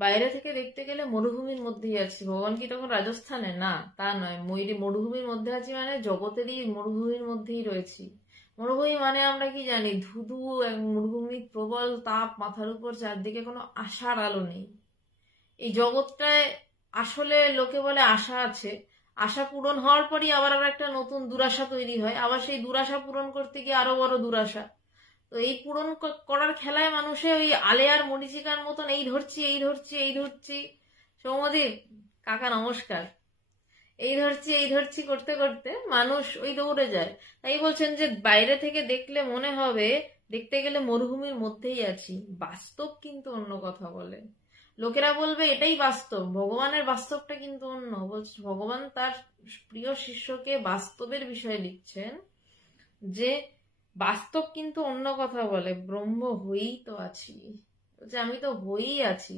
বাইরে থেকে দেখতে গেলে মরুভূমির মধ্যেই আছি। ভগবান কি তখন রাজস্থানে? না, তা নয়। মরুভূমির মধ্যে আছি মানে জগতেরই মরুভূমির মধ্যেই রয়েছি। মরুভূমি মানে আমরা কি জানি? ধুধু মরুভূমি, প্রবল তাপ, মাথার উপর চারদিকে কোনো আশার আলো নেই। এই জগৎটায় আসলে লোকে বলে আশা আছে, আশা পূরণ হওয়ার পরই আবার একটা নতুন দুরাশা তৈরি হয়, আবার সেই দুরাশা পূরণ করতে গিয়ে আরো বড় দুরাশা। তো এই পূরণ করার খেলায় মানুষে ওই আলে আর মরিচিকার মতন এই ধরছি এই ধরছি এই ধরছি। সৌমদীপ কাকা নমস্কার। এই ধরছি এই ধরছি করতে করতে মানুষ ওই দৌড়ে যায়। তাই বলছেন যে বাইরে থেকে দেখলে মনে হবে দেখতে গেলে মরুভূমির মধ্যেই আছি, বাস্তব কিন্তু অন্য কথা বলে। লোকেরা বলবে এটাই বাস্তব, ভগবানের বাস্তবটা কিন্তু অন্য। বলছে ভগবান তার প্রিয় শিষ্যকে বাস্তবের বিষয়ে লিখছেন যে বাস্তব কিন্তু অন্য কথা বলে, ব্রহ্ম হয়েই তো আছি। বলছে আমি তো হয়েই আছি।